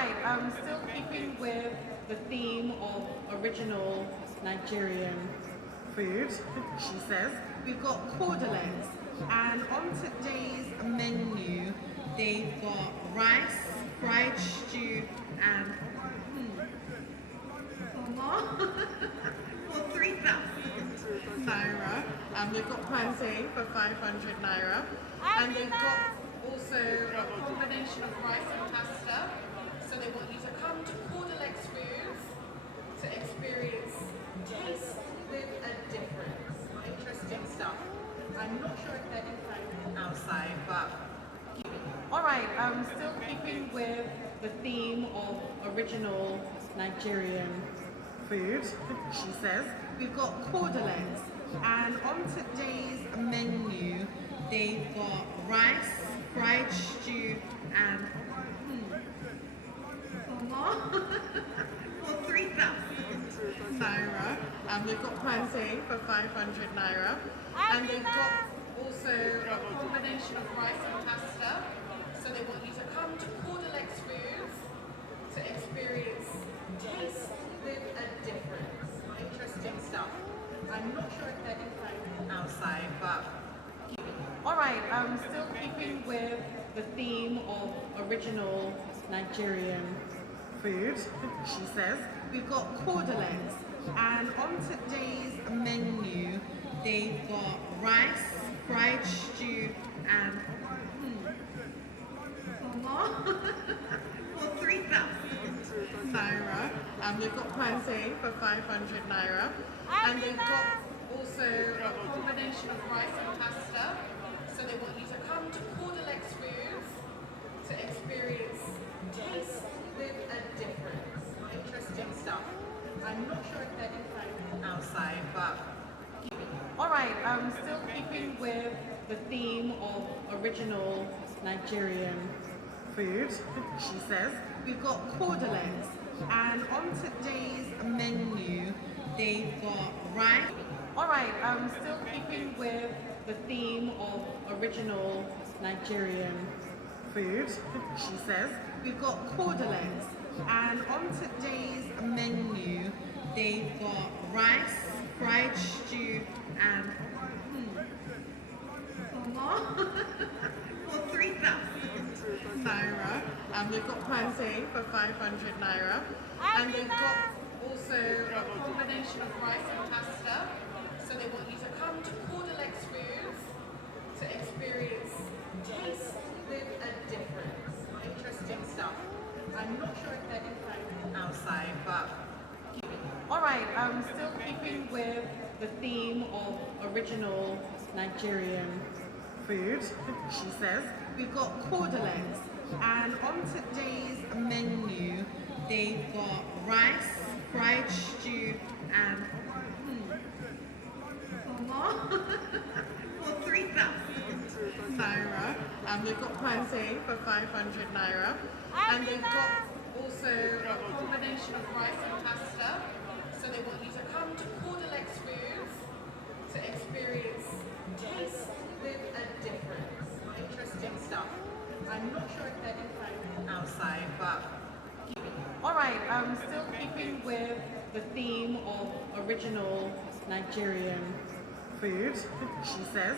Alright, still keeping with the theme of original Nigerian food, she says. We've got cordelettes, and on today's menu, they've got rice, fried stew, and for 3,000 naira. They've got plantain for 500 naira, and they've got also a combination of rice and pasta. So they want you to come to Cordelex Foods to experience taste with a difference. Interesting stuff. I'm not sure if they're in outside, but alright, still keeping with the theme of original Nigerian food, she says. We've got cordelettes, and on today's menu, they've got rice, fried stew, and for 3,000 naira. They've got plantain for 500 naira, and they've got also a combination of rice and pasta. So they want you to come to Cordelex Foods to experience taste with a difference. Interesting stuff. I'm not sure if they're in outside, but alright, still keeping with the theme of original Nigerian food, she says. We've got cordelettes, and on today's menu, they've got rice, fried stew, and for 3,000 naira. They've got plantain for 500 naira, and they've got also a combination of rice and pasta. So they want you to come to Cordelex Foods to experience taste with a difference. Interesting stuff. I'm not sure if they're in outside, but alright, still keeping with the theme of original Nigerian food, she says. We've got cordelettes, and on today's menu, they've got rice. Alright, still keeping with the theme of original Nigerian food, she says. We've got cordelettes, and on today's menu, they've got rice, fried stew, and for 3,000 naira. They've got plantain for 500 naira, and they've got also a combination of rice and pasta. So they want you to come to Cordelex Foods to experience taste with a difference. Interesting stuff. I'm not sure if they're in outside, but alright, still keeping with the theme of original Nigerian food, she says. We've got cordelettes, and on today's menu, they've got rice, fried stew, and for 3,000 naira. They've got plantain for 500 naira, and they've got also a combination of rice and pasta. So they want you to come to Cordelex Foods to experience taste with a difference. Interesting stuff. I'm not sure if they're in outside, but alright, still keeping with the theme of original Nigerian food, she says.